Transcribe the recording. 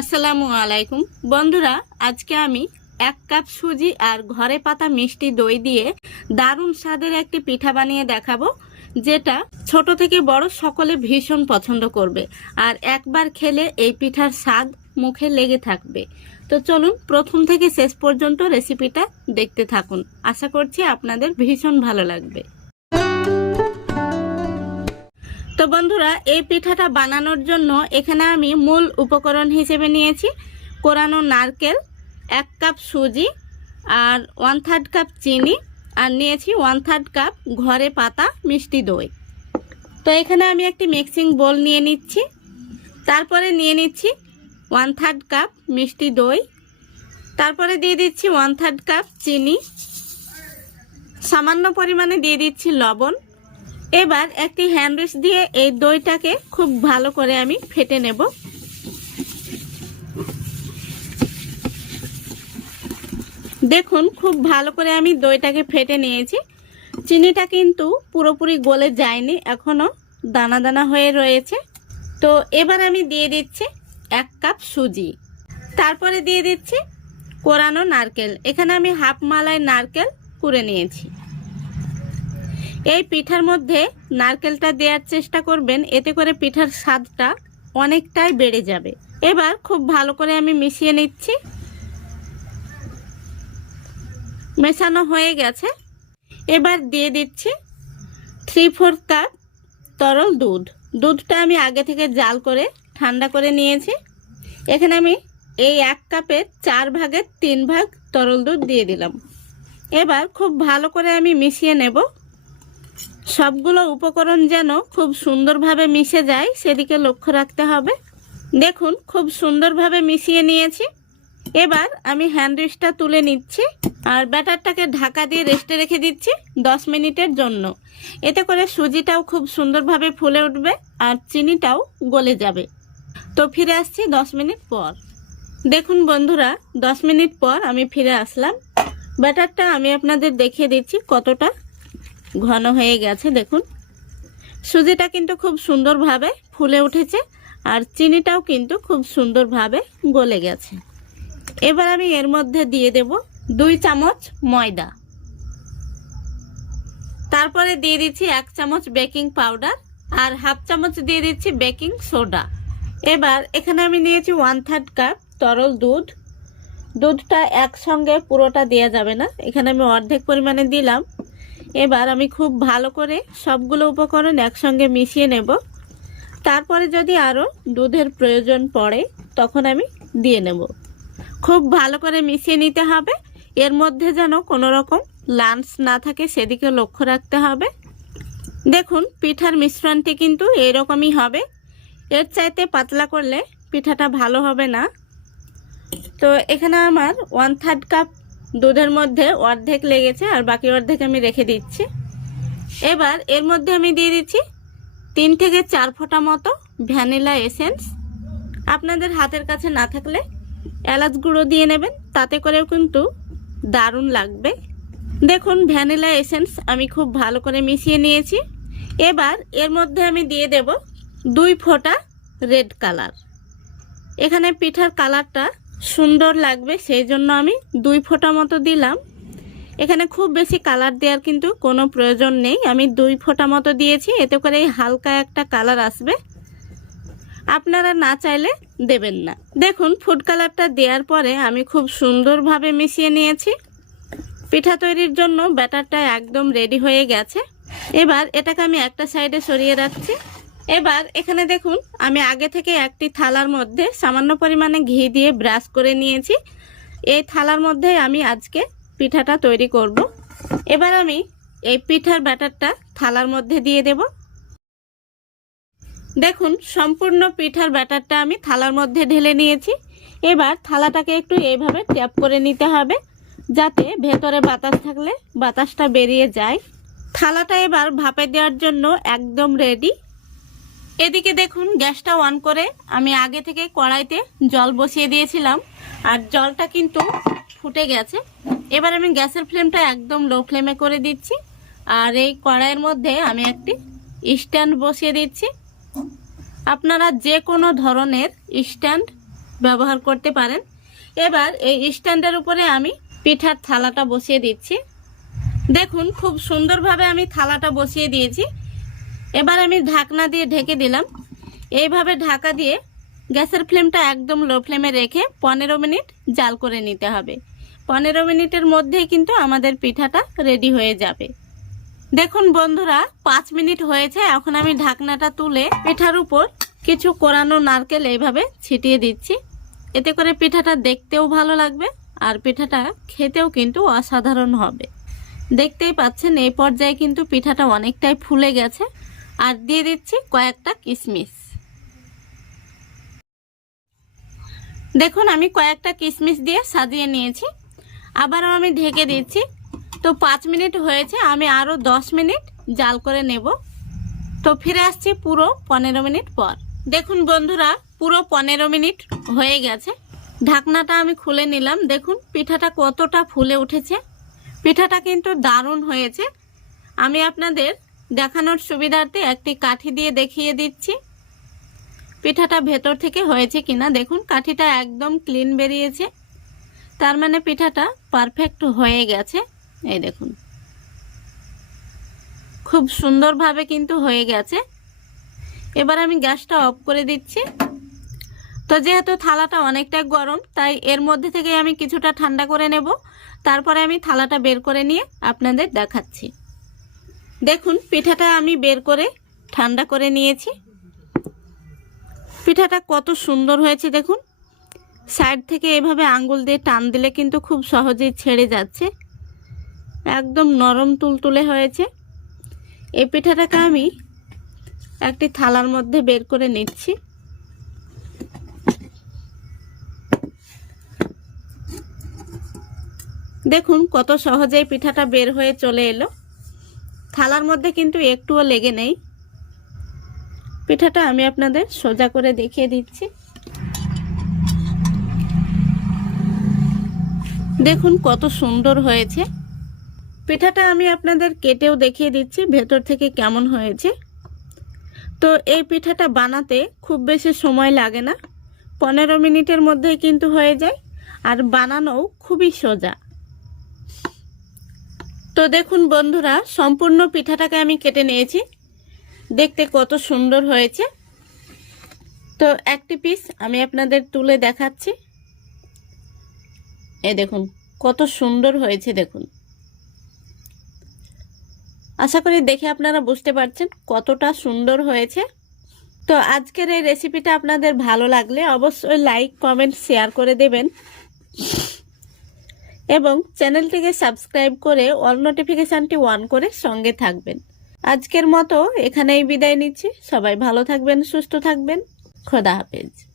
আসসালামু আলাইকুম। বন্ধুরা, আজকে আমি এক কাপ সুজি আর ঘরে পাতা মিষ্টি দই দিয়ে দারুণ স্বাদের একটি পিঠা বানিয়ে দেখাবো, যেটা ছোট থেকে বড় সকলে ভীষণ পছন্দ করবে আর একবার খেলে এই পিঠার স্বাদ মুখে লেগে থাকবে। তো চলুন, প্রথম থেকে শেষ পর্যন্ত রেসিপিটা দেখতে থাকুন। আশা করছি আপনাদের ভীষণ ভালো লাগবে। তো বন্ধুরা, এই পিঠাটা বানানোর জন্য এখানে আমি মূল উপকরণ হিসেবে নিয়েছি, কোরানো নারকেল, এক কাপ সুজি আর ওয়ান থার্ড কাপ চিনি, আর নিয়েছি ওয়ান থার্ড কাপ ঘরে পাতা মিষ্টি দই। তো এখানে আমি একটি মিক্সিং বোল নিয়ে নিচ্ছি, তারপরে নিয়ে নিচ্ছি ওয়ান থার্ড কাপ মিষ্টি দই, তারপরে দিয়ে দিচ্ছি ওয়ান থার্ড কাপ চিনি, সামান্য পরিমাণে দিয়ে দিচ্ছি লবণ এবার একটি হ্যান্ড হ্যান্ডউইচ দিয়ে এই দইটাকে খুব ভালো করে আমি ফেটে নেব। দেখুন, খুব ভালো করে আমি দইটাকে ফেটে নিয়েছি। চিনিটা কিন্তু পুরোপুরি গলে যায়নি এখনও দানা দানা হয়ে রয়েছে। তো এবার আমি দিয়ে দিচ্ছি এক কাপ সুজি। তারপরে দিয়ে দিচ্ছি কোরানো নারকেল। এখানে আমি হাফ মালাই নারকেল কুড়ে নিয়েছি। এই পিঠার মধ্যে নারকেলটা দেওয়ার চেষ্টা করবেন, এতে করে পিঠার স্বাদটা অনেকটাই বেড়ে যাবে। এবার খুব ভালো করে আমি মিশিয়ে নিচ্ছি। মেশানো হয়ে গেছে। এবার দিয়ে দিচ্ছি থ্রি ফোর্থ কাপ তরল দুধ। দুধটা আমি আগে থেকে জাল করে, ঠান্ডা করে নিয়েছি। এখানে আমি এই এক কাপের চার ভাগের তিন ভাগ তরল দুধ দিয়ে দিলাম। এবার খুব ভালো করে আমি মিশিয়ে নেব। সবগুলো উপকরণ যেন খুব সুন্দরভাবে মিশে যায়, সেদিকে লক্ষ্য রাখতে হবে। দেখুন, খুব সুন্দরভাবে মিশিয়ে নিয়েছি। এবার আমি হ্যান্ডউইচটা তুলে নিচ্ছি আর ব্যাটারটাকে ঢাকা দিয়ে রেস্টে রেখে দিচ্ছি দশ মিনিটের জন্য। এতে করে সুজিটাও খুব সুন্দরভাবে ফুলে উঠবে আর চিনিটাও গলে যাবে। তো ফিরে আসছি দশ মিনিট পর। দেখুন বন্ধুরা, দশ মিনিট পর আমি ফিরে আসলাম। ব্যাটারটা আমি আপনাদের দেখিয়ে দিচ্ছি কতটা ঘন হয়ে গেছে, দেখুন। সুজিটা কিন্তু খুব সুন্দরভাবে ফুলে উঠেছে আর চিনিটাও কিন্তু খুব সুন্দরভাবে গলে গেছে। এবার আমি এর মধ্যে দিয়ে দেব দুই চামচ ময়দা। তারপরে দিয়ে দিচ্ছি এক চামচ বেকিং পাউডার আর হাফ চামচ দিয়ে দিচ্ছি বেকিং সোডা। এবার এখানে আমি নিয়েছি ওয়ান থার্ড কাপ তরল দুধ। দুধটা একসঙ্গে পুরোটা দেওয়া যাবে না। এখানে আমি অর্ধেক পরিমাণে দিলাম। এবার আমি খুব ভালো করে সবগুলো উপকরণ একসঙ্গে মিশিয়ে নেব। তারপরে যদি আরও দুধের প্রয়োজন পড়ে, তখন আমি দিয়ে নেব। খুব ভালো করে মিশিয়ে নিতে হবে। এর মধ্যে যেন কোনো রকম লাঞ্চ না থাকে, সেদিকে লক্ষ্য রাখতে হবে। দেখুন, পিঠার মিশ্রণটি কিন্তু এরকমই হবে। এর চাইতে পাতলা করলে পিঠাটা ভালো হবে না। তো এখানে আমার ওয়ান থার্ড কাপ দুধের মধ্যে অর্ধেক লেগেছে আর বাকি অর্ধেক আমি রেখে দিচ্ছি। এবার এর মধ্যে আমি দিয়ে দিচ্ছি তিন থেকে চার ফোঁটা মতো ভ্যানিলা এসেন্স। আপনাদের হাতের কাছে না থাকলে এলাচ গুঁড়ো দিয়ে নেবেন, তাতে করেও কিন্তু দারুণ লাগবে। দেখুন, ভ্যানিলা এসেন্স আমি খুব ভালো করে মিশিয়ে নিয়েছি। এবার এর মধ্যে আমি দিয়ে দেব দুই ফোঁটা রেড কালার। এখানে পিঠার কালারটা সুন্দর লাগবে, সেই জন্য আমি দুই ফোঁটা মতো দিলাম। এখানে খুব বেশি কালার দেওয়ার কিন্তু কোনো প্রয়োজন নেই। আমি দুই ফোঁটা মতো দিয়েছি, এতে করে এই হালকা একটা কালার আসবে। আপনারা না চাইলে দেবেন না। দেখুন, ফুড কালারটা দেওয়ার পরে আমি খুব সুন্দরভাবে মিশিয়ে নিয়েছি। পিঠা তৈরির জন্য ব্যাটারটা একদম রেডি হয়ে গেছে। এবার এটাকে আমি একটা সাইডে সরিয়ে রাখছি। এবার এখানে দেখুন, আমি আগে থেকে একটি থালার মধ্যে সামান্য পরিমাণে ঘি দিয়ে ব্রাশ করে নিয়েছি। এই থালার মধ্যে আমি আজকে পিঠাটা তৈরি করব। এবার আমি এই পিঠার ব্যাটারটা থালার মধ্যে দিয়ে দেব। দেখুন, সম্পূর্ণ পিঠার ব্যাটারটা আমি থালার মধ্যে ঢেলে নিয়েছি। এবার থালাটাকে একটু এইভাবে ট্যাপ করে নিতে হবে, যাতে ভেতরে বাতাস থাকলে বাতাসটা বেরিয়ে যায়। থালাটা এবার ভাপে দেওয়ার জন্য একদম রেডি এদিকে দেখুন, গ্যাসটা অন করে আমি আগে থেকে কড়াইতে জল বসিয়ে দিয়েছিলাম, আর জলটা কিন্তু ফুটে গেছে। এবার আমি গ্যাসের ফ্লেমটা একদম লো ফ্লেমে করে দিচ্ছি, আর এই কড়াইয়ের মধ্যে আমি একটি স্ট্যান্ড বসিয়ে দিচ্ছি। আপনারা যে কোনো ধরনের স্ট্যান্ড ব্যবহার করতে পারেন। এবার এই স্ট্যান্ডের উপরে আমি পিঠার থালাটা বসিয়ে দিচ্ছি। দেখুন, খুব সুন্দরভাবে আমি থালাটা বসিয়ে দিয়েছি। এবার আমি ঢাকনা দিয়ে ঢেকে দিলাম। এইভাবে ঢাকা দিয়ে গ্যাসের ফ্লেমটা একদম লো ফ্লেমে রেখে পনেরো মিনিট জাল করে নিতে হবে। পনেরো মিনিটের মধ্যেই কিন্তু আমাদের পিঠাটা রেডি হয়ে যাবে। দেখুন বন্ধুরা, পাঁচ মিনিট হয়েছে, এখন আমি ঢাকনাটা তুলে পিঠার উপর কিছু কোরানো নারকেল এইভাবে ছিটিয়ে দিচ্ছি। এতে করে পিঠাটা দেখতেও ভালো লাগবে আর পিঠাটা খেতেও কিন্তু অসাধারণ হবে। দেখতেই পাচ্ছেন, এই পর্যায়ে কিন্তু পিঠাটা অনেকটাই ফুলে গেছে। আর দিয়ে দিচ্ছি কয়েকটা কিশমিশ দেখুন, আমি কয়েকটা কিশমিশ দিয়ে সাজিয়ে নিয়েছি। আবারও আমি ঢেকে দিচ্ছি। তো পাঁচ মিনিট হয়েছে, আমি আরও দশ মিনিট জাল করে নেব। তো ফিরে আসছি পুরো পনেরো মিনিট পর। দেখুন বন্ধুরা, পুরো পনেরো মিনিট হয়ে গেছে। ঢাকনাটা আমি খুলে নিলাম। দেখুন, পিঠাটা কতটা ফুলে উঠেছে। পিঠাটা কিন্তু দারুণ হয়েছে। আমি আপনাদের দেখানোর সুবিধার্থে একটি কাঠি দিয়ে দেখিয়ে দিচ্ছি। পিঠাটা ভেতর থেকে হয়েছে কিনা দেখুন, কাঠিটা একদম ক্লিন বেরিয়েছে। তার মানে পিঠাটা পারফেক্ট হয়ে গেছে। এই দেখুন। খুব সুন্দরভাবে কিন্তু হয়ে গেছে। এবার আমি গ্যাসটা অফ করে দিচ্ছি। তো যেহেতু থালাটা অনেকটা গরম, তাই এর মধ্যে থেকে আমি কিছুটা ঠান্ডা করে নেব। তারপরে আমি থালাটা বের করে নিয়ে আপনাদের দেখাচ্ছি। দেখুন, পিঠাটা আমি বের করে ঠান্ডা করে নিয়েছি। পিঠাটা কত সুন্দর হয়েছে, দেখুন। সাইড থেকে এভাবে আঙ্গুল দিয়ে টান দিলে কিন্তু খুব সহজেই ছেড়ে যাচ্ছে। একদম নরম তুলতুলে হয়েছে। এই পিঠাটাকে আমি একটি থালার মধ্যে বের করে নিচ্ছি। দেখুন, কত সহজেই পিঠাটা বের হয়ে চলে এলো। থালার মধ্যে কিন্তু একটুও লেগে নেই। পিঠাটা আমি আপনাদের সোজা করে দেখিয়ে দিচ্ছি। দেখুন কত সুন্দর হয়েছে। পিঠাটা আমি আপনাদের কেটেও দেখিয়ে দিচ্ছি ভেতর থেকে কেমন হয়েছে। তো এই পিঠাটা বানাতে খুব বেশি সময় লাগে না। পনেরো মিনিটের মধ্যেই কিন্তু হয়ে যায়। আর বানানোও খুবই সোজা। তো দেখুন বন্ধুরা, সম্পূর্ণ পিঠাটাকে আমি কেটে নিয়েছি। দেখতে কত সুন্দর হয়েছে। তো একটি পিস আমি আপনাদের তুলে দেখাচ্ছি। এ দেখুন, কত সুন্দর হয়েছে দেখুন। আশা করি দেখে আপনারা বুঝতে পারছেন কতটা সুন্দর হয়েছে। তো আজকের এই রেসিপিটা আপনাদের ভালো লাগলে অবশ্যই লাইক কমেন্ট শেয়ার করে দেবেন। এবং চ্যানেলটিকে সাবস্ক্রাইব করে অল নোটিফিকেশানটি ওয়ান করে সঙ্গে থাকবেন। আজকের মতো এখানেই বিদায় নিচ্ছি। সবাই ভালো থাকবেন, সুস্থ থাকবেন। খোদা হাফেজ।